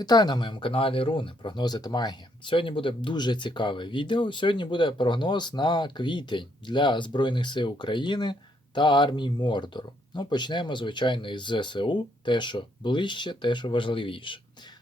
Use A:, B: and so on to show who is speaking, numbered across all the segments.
A: Вітаю на моєму каналі Руни, прогнози та магія. Сьогодні буде дуже цікаве відео. Сьогодні буде прогноз на квітень для Збройних сил України та армії Мордору. Ну, почнемо, звичайно, із ЗСУ, те, що ближче, те, що важливіше.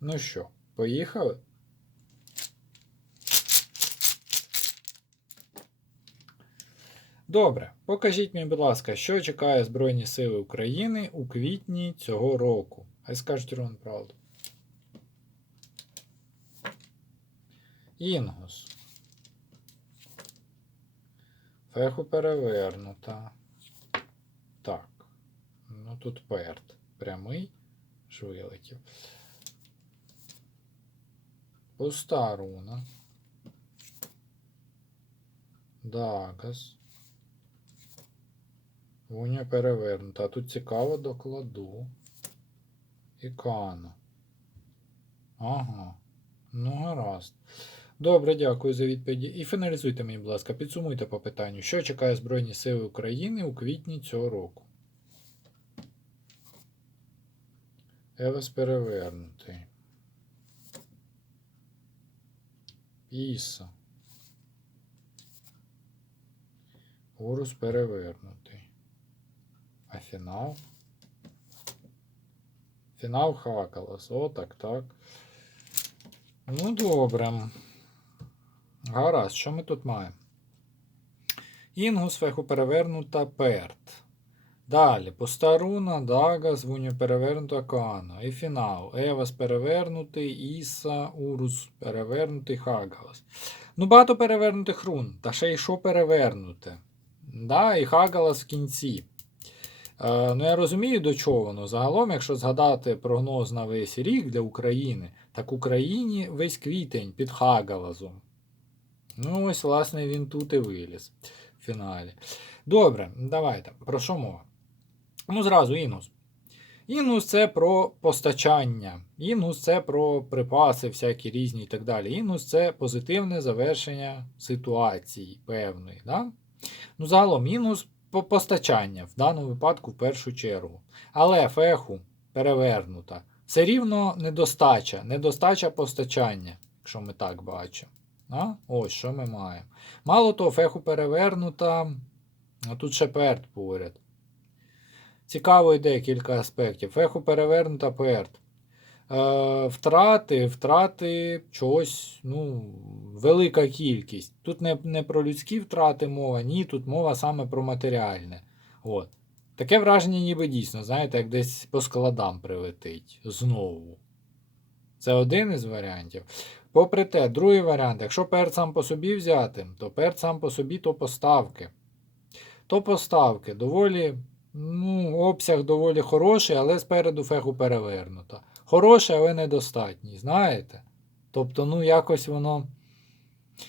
A: Ну що, поїхали? Добре, покажіть мені, будь ласка, що чекає Збройні Сили України у квітні цього року. Хай скажуть Рон правду. Інгус. Феху перевернута. Так. Ну тут перт. Прямий. Ж. Пуста руна. Дагас. Вуня перевернута. А тут цікаво докладу. І кана. Ага. Ну, гаразд. Добре, дякую за відповіді. І фіналізуйте мені, будь ласка, підсумуйте по питанню, що чекає Збройні Сили України у квітні цього року. Евес перевернутий. Іса. Урус перевернутий. А фінал? Фінал Хакалас. О, так, так. Ну, добре. Гаразд, що ми тут маємо? Інгус, феху перевернута перт. Далі, постаруна, Дагас, вуню перевернута Кано. І фінал. Евас перевернутий, Іса, Урус перевернутий, Хагалас. Ну, багато перевернутих рун. Та ще й що перевернуте. Да, і Хагалас в кінці. Е, ну, я розумію, до чого воно. Загалом, якщо згадати прогноз на весь рік для України, так Україні весь квітень під Хагалазом. Ну, ось, власне, він тут і виліз в фіналі. Добре, давайте. Про що мова? Ну, зразу Інгус. Інгус це про постачання. Інгус це про припаси, всякі різні і так далі. Інгус це позитивне завершення ситуації певної. Да? Ну, загалом, Інгус постачання, в даному випадку в першу чергу. Але феху перевернута. Все рівно недостача, недостача постачання, якщо ми так бачимо. А? Ось що ми маємо. Мало того, феху перевернута, а тут ще перт поряд. Цікаво йде кілька аспектів. Феху перевернута перт. Е, втрати, втрати чогось, ну, велика кількість. Тут не, не про людські втрати мова, ні, тут мова саме про матеріальне. От. Таке враження, ніби дійсно, знаєте, як десь по складам прилетить знову. Це один із варіантів. Попри те, другий варіант, якщо перт сам по собі взяти, то перт сам по собі то поставки. То поставки доволі, ну, обсяг доволі хороший, але спереду феху перевернуто. Хороший, але недостатній, знаєте? Тобто, ну, якось воно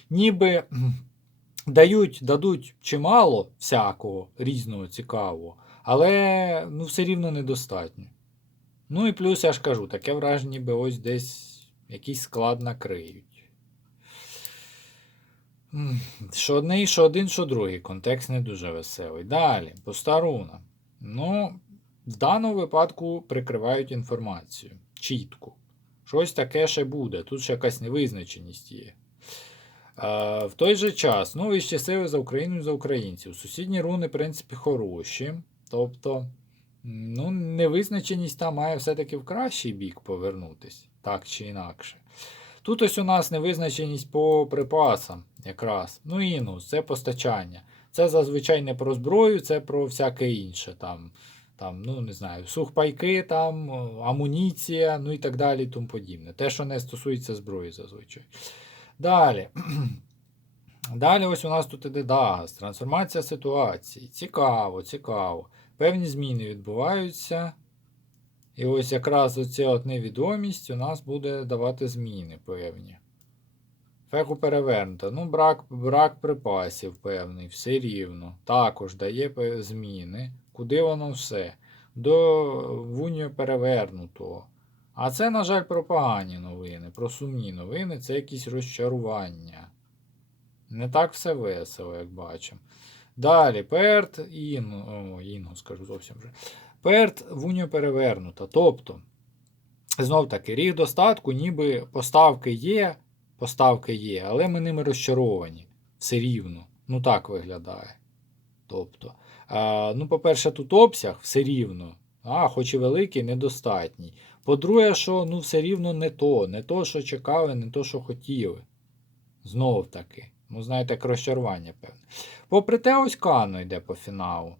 A: ніби дають, дадуть чимало всякого різного цікавого, але ну, все рівно недостатньо. Ну і плюс я ж кажу, таке враження, ніби ось десь якийсь склад накриють. Що одне, що один, що другий. Контекст не дуже веселий. Далі, постаруна. Ну, в даному випадку прикривають інформацію. Чітко. Щось таке ще буде. Тут ще якась невизначеність є. Е, в той же час, ну, вищі сили за Україну і за українців. Сусідні руни, в принципі, хороші. Тобто, ну, невизначеність там має все-таки в кращий бік повернутися, так чи інакше. Тут ось у нас невизначеність по припасам, якраз. Ну, інус, це постачання. Це зазвичай не про зброю, це про всяке інше. Там, там, ну, не знаю, сухпайки, там, амуніція, ну і так далі, тому подібне. Те, що не стосується зброї зазвичай. Далі. Далі ось у нас тут іде Дагас, трансформація ситуації. Цікаво, цікаво. Певні зміни відбуваються. І ось якраз оця от невідомість у нас буде давати зміни певні. Феку перевернуто. Ну, брак, брак припасів певний, все рівно. Також дає зміни. Куди воно все? До вунію перевернутого. А це, на жаль, про погані новини, про сумні новини, це якісь розчарування. Не так все весело, як бачимо. Далі, перт ін, о, інгу, скажу зовсім вже. Перт в унію перевернута. Тобто, знов таки, ріг достатку, ніби поставки є, поставки є, але ми ними розчаровані. Все рівно. Ну так виглядає. Тобто, ну, по-перше, тут обсяг все рівно, а, хоч і великий, недостатній. По-друге, що ну, все рівно не то, не то, що чекали, не то, що хотіли. Знов таки. Ну, знаєте, як розчарування, певне. Попри те, ось Кано йде по фіналу.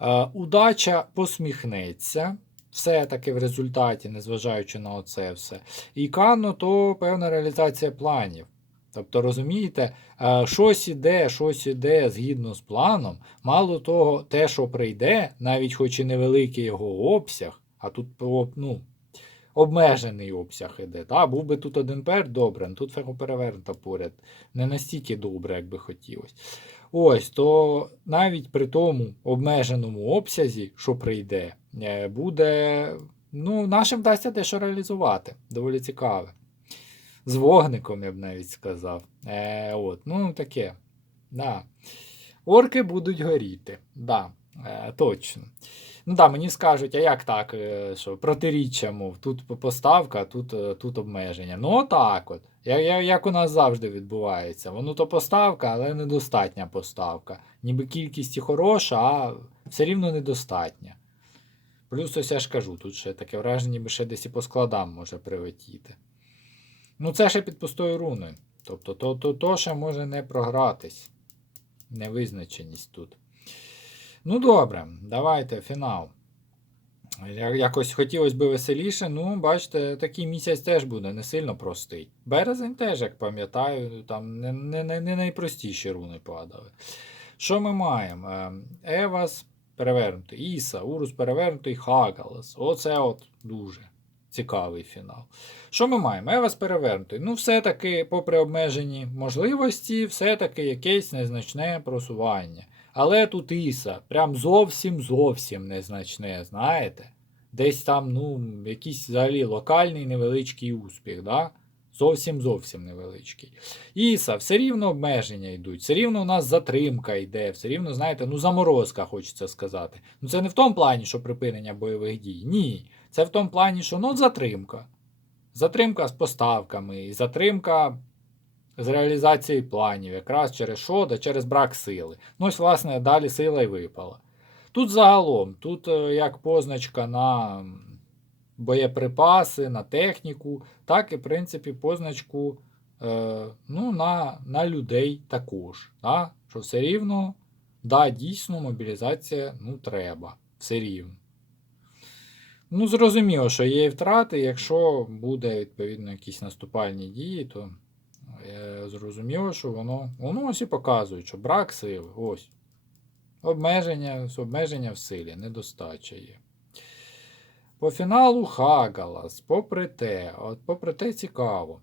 A: Е, удача посміхнеться. Все-таки в результаті, незважаючи на оце все. І Кано то певна реалізація планів. Тобто, розумієте, е, щось іде, щось іде згідно з планом. Мало того, те, що прийде, навіть хоч і невеликий його обсяг, а тут ну, обмежений обсяг іде. Та? Був би тут один пер, добре, тут ферроперевернута поряд. Не настільки добре, як би хотілося. Ось, то навіть при тому обмеженому обсязі, що прийде, е, буде. Ну, нашим вдасться дещо реалізувати. Доволі цікаве. З вогником, я б навіть сказав. Е, от, Ну, таке. Да. Орки будуть горіти. Да, е, точно. Ну да, мені скажуть, а як так? е, що Протиріччя, мов, тут поставка, тут, е, тут обмеження. Ну, отак от. Я- я- Як у нас завжди відбувається. Воно то поставка, але недостатня поставка. Ніби кількість і хороша, а все рівно недостатня. Плюс ось я ж кажу, тут ще таке враження, ніби ще десь і по складам може прилетіти. Ну, це ще під пустою руною. Тобто, то, то, то ще може не програтись. Невизначеність тут. Ну, добре, давайте фінал. Якось хотілося б веселіше. Ну, бачите, такий місяць теж буде не сильно простий. Березень теж, як пам'ятаю, там не, не, не, не найпростіші руни падали. Що ми маємо? Ем, Евас перевернутий, Іса, Урус перевернутий, Хагалас. Оце от дуже цікавий фінал. Що ми маємо? Евас перевернутий. Ну, все-таки, попри обмежені можливості, все-таки якесь незначне просування. Але тут Іса, прям зовсім зовсім незначне, знаєте? Десь там, ну, якийсь взагалі локальний невеличкий успіх, да? Зовсім зовсім невеличкий. Іса, все рівно обмеження йдуть, все рівно у нас затримка йде, все рівно, знаєте, ну заморозка, хочеться сказати. Ну це не в тому плані, що припинення бойових дій. Ні. Це в тому плані, що ну затримка. Затримка з поставками, і затримка з реалізацією планів, якраз через що? Да через брак сили. Ну, ось, власне, далі сила й випала. Тут загалом, тут е, як позначка на боєприпаси, на техніку, так і, в принципі, позначку е, ну, на, на людей також. Да? Що все рівно, да, дійсно, мобілізація ну, треба. Все рівно. Ну, зрозуміло, що є втрати, якщо буде відповідно якісь наступальні дії, то зрозуміло, що воно, воно ось і показує, що брак сили, ось. Обмеження, обмеження в силі, недостача є. По фіналу Хагалас, попри те, от попри те цікаво.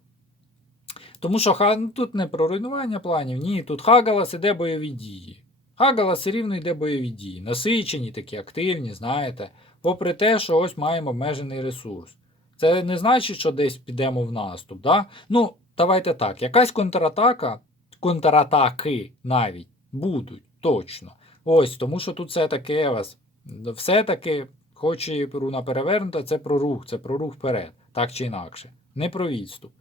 A: Тому що ну, тут не про руйнування планів, ні, тут Хагалас іде бойові дії. Хагалас рівно йде бойові дії. Насичені, такі активні, знаєте. Попри те, що ось маємо обмежений ресурс. Це не значить, що десь підемо в наступ. Да? Ну, давайте так, якась контратака, контратаки навіть будуть, точно. Ось, тому що тут все-таки Евас. Все-таки, хоч і руна перевернута, це про рух, це про рух вперед, так чи інакше. Не про відступ.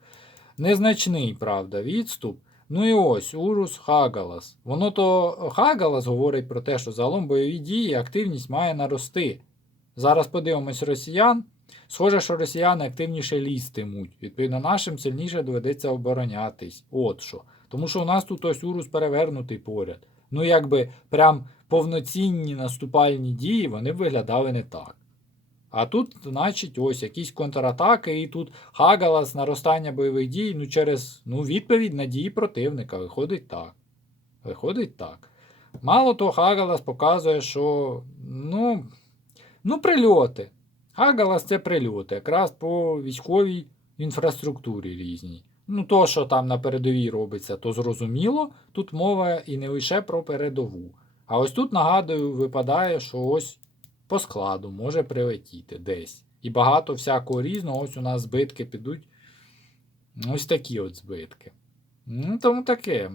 A: Незначний, правда, відступ. Ну і ось Урус Хагалас. Воно то Хагалас говорить про те, що загалом бойові дії, активність має нарости. Зараз подивимось росіян. Схоже, що росіяни активніше лізтимуть. Відповідно, нашим сильніше доведеться оборонятись. От що. Тому що у нас тут ось Урус перевернутий поряд. Ну, якби прям повноцінні наступальні дії вони б виглядали не так. А тут, значить, ось якісь контратаки, і тут Хагалас, наростання бойових дій, ну, через ну, відповідь на дії противника. Виходить так. Виходить так. Мало того, Хагалас показує, що ну, ну, прильоти. Хагалас це прильоти, якраз по військовій інфраструктурі різній. Ну, то, що там на передовій робиться, то зрозуміло. Тут мова і не лише про передову. А ось тут, нагадую, випадає, що ось по складу може прилетіти десь. І багато всякого різного, ось у нас збитки підуть. Ось такі от збитки. Ну, тому таке.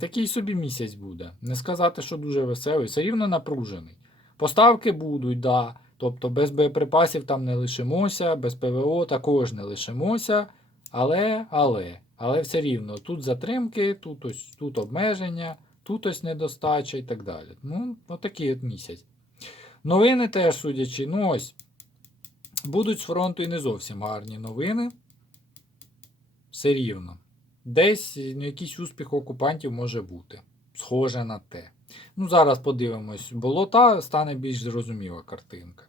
A: Такий собі місяць буде. Не сказати, що дуже веселий, все рівно напружений. Поставки будуть, да. Тобто без боєприпасів там не лишимося, без ПВО також не лишимося. Але, але, але все рівно, тут затримки, тут ось тут обмеження, тут ось недостача і так далі. Ну, отакий от місяць. Новини теж, судячи, ну ось. Будуть з фронту і не зовсім гарні новини. Все рівно. Десь ну, якийсь успіх окупантів може бути. Схоже на те. Ну, зараз подивимось. Болота стане більш зрозуміла картинка.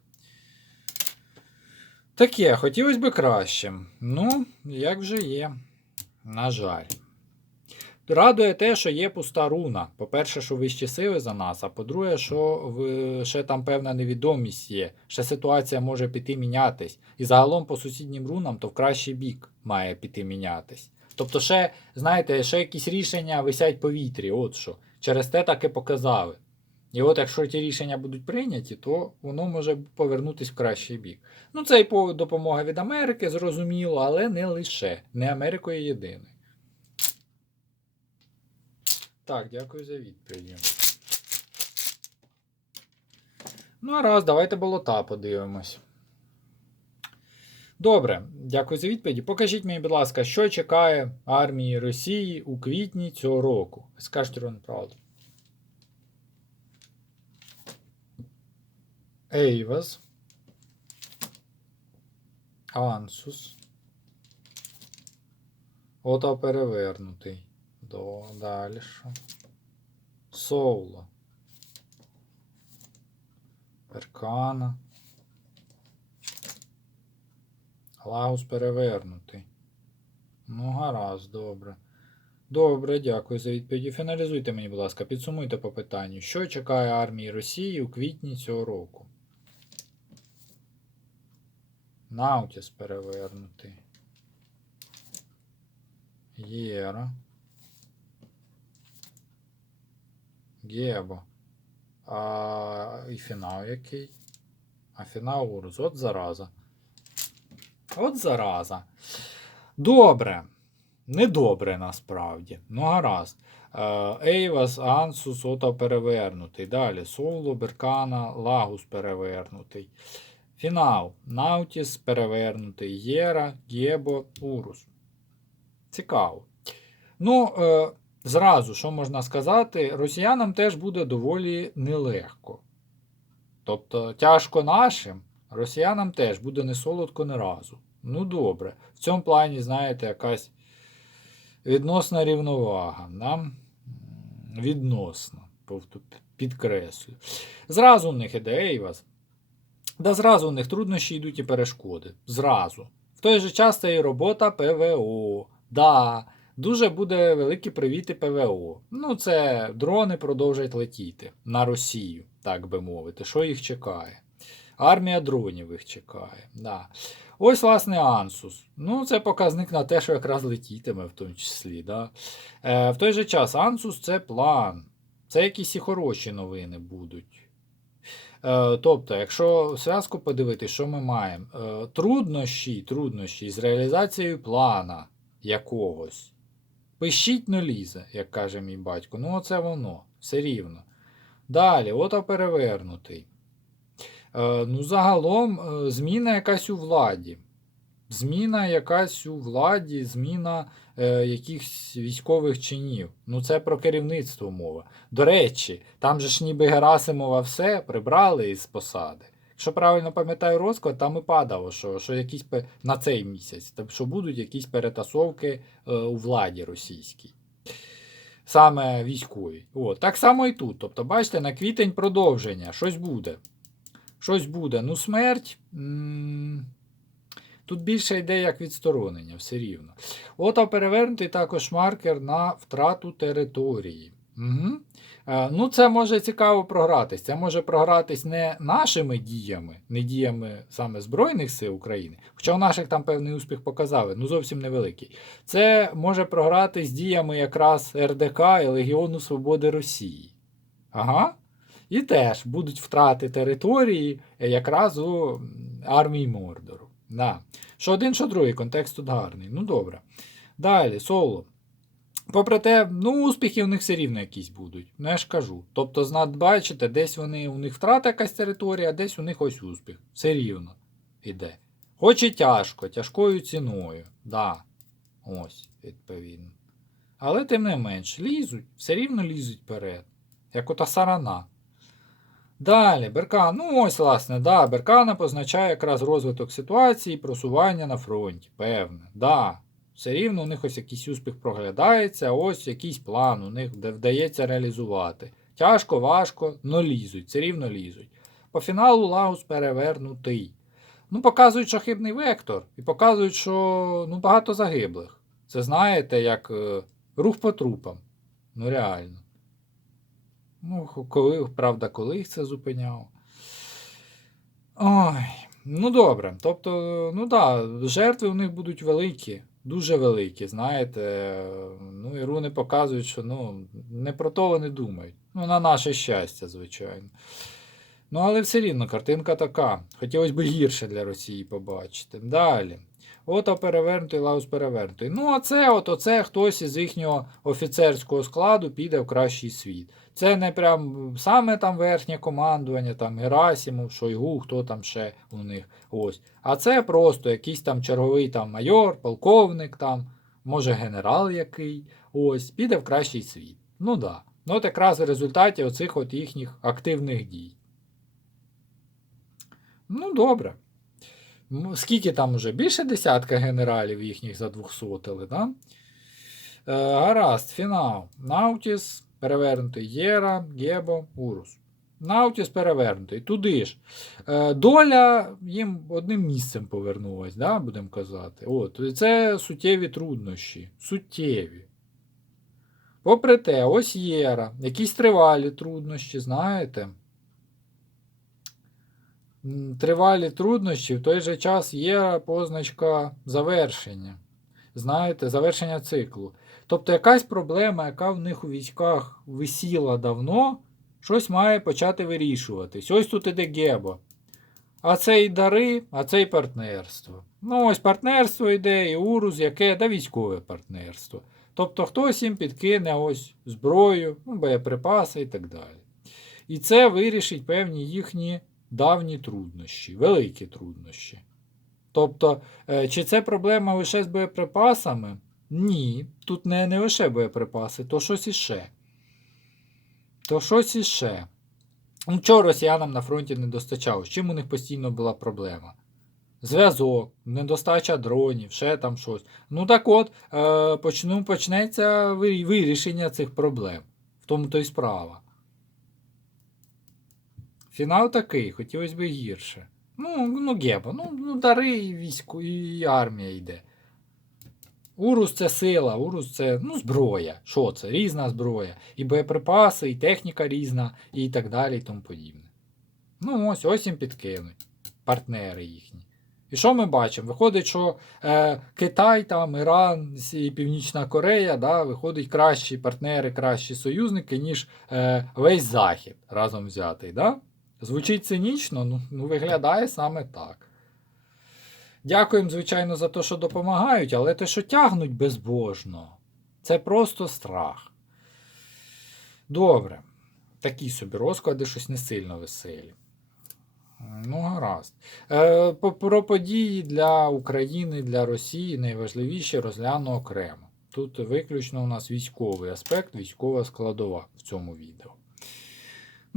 A: Таке, хотілося б краще. Ну, як вже є. На жаль. Радує те, що є пуста руна. По-перше, що вищі сили за нас, а по-друге, що ще там певна невідомість є. Ще ситуація може піти мінятись. І загалом по сусіднім рунам то в кращий бік має піти мінятись. Тобто, ще, знаєте, ще якісь рішення висять повітрі. От що. Через те так і показали. І от якщо ті рішення будуть прийняті, то воно може повернутися в кращий бік. Ну, це і допомога від Америки, зрозуміло, але не лише. Не Америкою єдиною. Так, дякую за відповідь. Ну, а раз, давайте болота подивимось. Добре, дякую за відповіді. Покажіть мені, будь ласка, що чекає армії Росії у квітні цього року. Скажіть Рон правду. Ейвас. Ансус. Ото перевернутий. До, далі? Соуло. Перкана. Лагус перевернутий. Ну, гаразд, добре. Добре, дякую за відповіді. Фіналізуйте мені, будь ласка, підсумуйте по питанню, що чекає армії Росії у квітні цього року. Наутіс перевернутий. Єра. Гебо. А, і фінал який? А фінал Урус. От зараза. От зараза. Добре. Недобре насправді. Ну, гаразд. Е, Ейвас, Ансус, Ота перевернутий. Далі. Соло, Беркана, Лагус перевернутий. Фінал. Наутіс перевернутий. Єра, Гєбо, Урус. Цікаво. Ну, е, зразу, що можна сказати, росіянам теж буде доволі нелегко. Тобто, тяжко нашим, росіянам теж буде не солодко не разу. Ну, добре. В цьому плані, знаєте, якась відносна рівновага. Да? Відносно, повту- підкреслю. Зразу у них іде Ейвас. Да зразу у них труднощі йдуть і перешкоди. Зразу. В той же час це і робота ПВО. Да, дуже буде великі привіти ПВО. Ну, це дрони продовжать летіти на Росію, так би мовити. Що їх чекає? Армія дронів їх чекає. Да. Ось, власне, Ансус. Ну, це показник на те, що якраз летітиме в тому числі. Да? Е, в той же час Ансус це план. Це якісь і хороші новини будуть. Е, тобто, якщо зв'язку подивитися, що ми маємо? Е, труднощі, труднощі з реалізацією плана якогось. Пишіть но як каже мій батько. Ну, оце воно, все рівно. Далі, ото перевернутий. Е, ну, загалом, е, зміна якась у владі. Зміна якась у владі, зміна е, якихось військових чинів. Ну, це про керівництво мова. До речі, там же ж ніби Герасимова все прибрали із посади. Якщо правильно пам'ятаю розклад, там і падало, що, що якісь на цей місяць, що будуть якісь перетасовки е, у владі російській. Саме військовій. От. Так само і тут. Тобто, бачите, на квітень продовження, щось буде. Щось буде. Ну, смерть. Тут більше йде як відсторонення, все рівно. От а перевернутий також маркер на втрату території. Угу. Ну, це може цікаво програтись. Це може програтись не нашими діями, не діями саме Збройних сил України, хоча у наших там певний успіх показали, ну зовсім невеликий. Це може програтись діями якраз РДК і Легіону Свободи Росії. Ага. І теж будуть втрати території е, якраз у армії Мордору. Да. Що один, що другий, контекст тут гарний. Ну добре. Далі, соло. Попри те, ну, успіхи в них все рівно якісь будуть. Ну, я ж кажу. Тобто, знат, бачите, десь вони, у них втрата якась територія, а десь у них ось успіх. Все рівно іде. Хоч і тяжко, тяжкою ціною. Да. Ось, відповідно. Але тим не менш, лізуть, все рівно лізуть вперед. Як ота сарана. Далі, Беркан. Ну, ось, власне, да, Беркана позначає якраз розвиток ситуації, і просування на фронті. Певне. Да. Все рівно у них ось якийсь успіх проглядається, ось якийсь план у них вдається реалізувати. Тяжко, важко, но лізуть, все рівно лізуть. По фіналу Лагус перевернутий. Ну, показують, що хибний вектор, і показують, що ну, багато загиблих. Це знаєте, як е, рух по трупам. Ну, реально. Ну, коли, правда, коли їх це зупиняв. Ой, ну добре. Тобто, ну да, жертви у них будуть великі, дуже великі, знаєте. Ну, і руни показують, що ну, не про то вони думають. Ну, на наше щастя, звичайно. Ну, але все рівно картинка така. Хотілося б гірше для Росії побачити. Далі. Ото перевернутий, Лаус перевернутий. Ну, а це, от оце хтось із їхнього офіцерського складу піде в кращий світ. Це не прям саме там верхнє командування, там Герасимов, Шойгу, хто там ще у них. Ось. А це просто якийсь там черговий там майор, полковник, там, може генерал який. Ось, піде в кращий світ. Ну да. Ну, от якраз в результаті оцих от їхніх активних дій. Ну, добре. Скільки там уже? Більше десятка генералів їхніх задвухсотили, да? Е, гаразд, фінал. Наутіс перевернутий. Єра, Гебо, Урус. Наутіс перевернутий. Туди ж. Е, доля їм одним місцем повернулась, да, будемо казати. От, це суттєві труднощі. Суттєві. Попри те, ось Єра. Якісь тривалі труднощі, знаєте. Тривалі труднощі, в той же час є позначка завершення. Знаєте, завершення циклу. Тобто якась проблема, яка в них у військах висіла давно, щось має почати вирішуватись. Ось тут іде Гебо. А це і дари, а це і партнерство. Ну, ось партнерство йде, і Урус, яке да військове партнерство. Тобто хтось їм підкине ось зброю, ну, боєприпаси і так далі. І це вирішить певні їхні давні труднощі, великі труднощі. Тобто, е, чи це проблема лише з боєприпасами? Ні, тут не, не лише боєприпаси, то щось іще. То щось іще. Чого росіянам на фронті не достачало? З чим у них постійно була проблема? Зв'язок, недостача дронів, ще там щось. Ну так от, е, почну, почнеться вирішення цих проблем. В тому то й справа. Фінал такий, хотілося б гірше. Ну, ну Геба, ну, ну дари і військо, і армія йде. Урус це сила, Урус це ну, зброя. Що це? Різна зброя. І боєприпаси, і техніка різна, і так далі, і тому подібне. Ну, ось, ось їм підкинуть. Партнери їхні. І що ми бачимо? Виходить, що е, Китай, там, Іран і Північна Корея, да, виходять кращі партнери, кращі союзники, ніж е, весь Захід разом взятий. Да? Звучить цинічно, ну, ну виглядає саме так. Дякуємо, звичайно, за те, що допомагають, але те, що тягнуть безбожно, це просто страх. Добре. Такі собі розклади щось не сильно веселі. Ну, гаразд. Е, про події для України, для Росії найважливіше розгляну окремо. Тут виключно у нас військовий аспект, військова складова в цьому відео.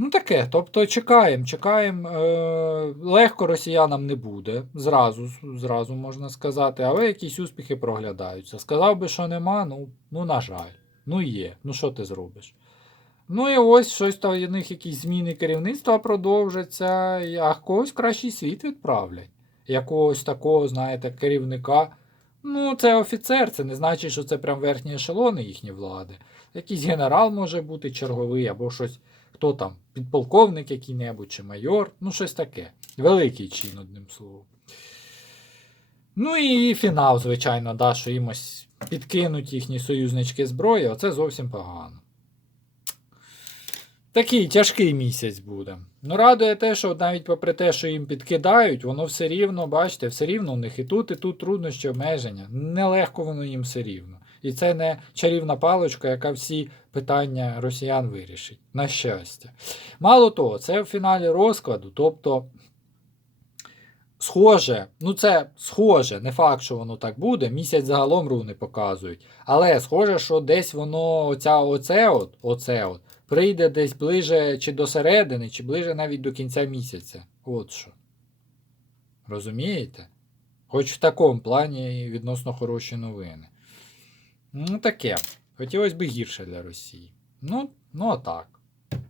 A: Ну, таке. Тобто чекаємо, чекаємо. Е, легко росіянам не буде, зразу, зразу можна сказати, але якісь успіхи проглядаються. Сказав би, що нема, ну, ну на жаль. Ну є. Ну що ти зробиш? Ну і ось щось там у них якісь зміни керівництва продовжаться, а когось кращий світ відправлять. Якогось такого, знаєте, керівника. Ну, це офіцер, це не значить, що це прям верхні ешелони їхні влади. Якийсь генерал може бути черговий, або щось, хто там, підполковник який-небудь, чи майор, ну щось таке. Великий чин, одним словом. Ну і фінал, звичайно, да, що їм ось підкинуть їхні союзнички зброї, оце зовсім погано. Такий тяжкий місяць буде. Ну, радує те, що навіть попри те, що їм підкидають, воно все рівно, бачите, все рівно у них і тут, і тут труднощі, обмеження. Нелегко воно їм все рівно. І це не чарівна паличка, яка всі питання росіян вирішить. На щастя. Мало того, це в фіналі розкладу, тобто. Схоже, ну це схоже, не факт, що воно так буде. Місяць загалом руни показують. Але схоже, що десь воно, оця, оце от, оце от, прийде десь ближе чи до середини, чи ближе навіть до кінця місяця. От що. Розумієте? Хоч в такому плані відносно хороші новини. Ну, таке. Хотілося б гірше для Росії. Ну, ну отак.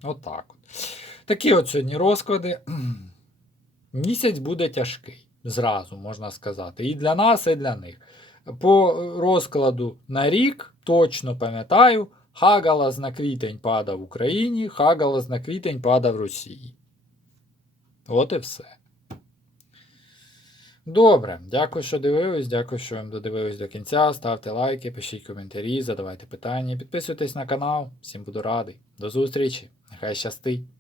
A: Отак. Такі от сьогодні розклади. Місяць буде тяжкий, зразу можна сказати. І для нас, і для них. По розкладу на рік точно пам'ятаю, Хагалас на квітень падав в Україні, Хагалас на квітень падав в Росії. От і все. Добре, дякую, що дивились. Дякую, що додивились до кінця. Ставте лайки, пишіть коментарі, задавайте питання, підписуйтесь на канал. Всім буду радий. До зустрічі. Нехай щастить!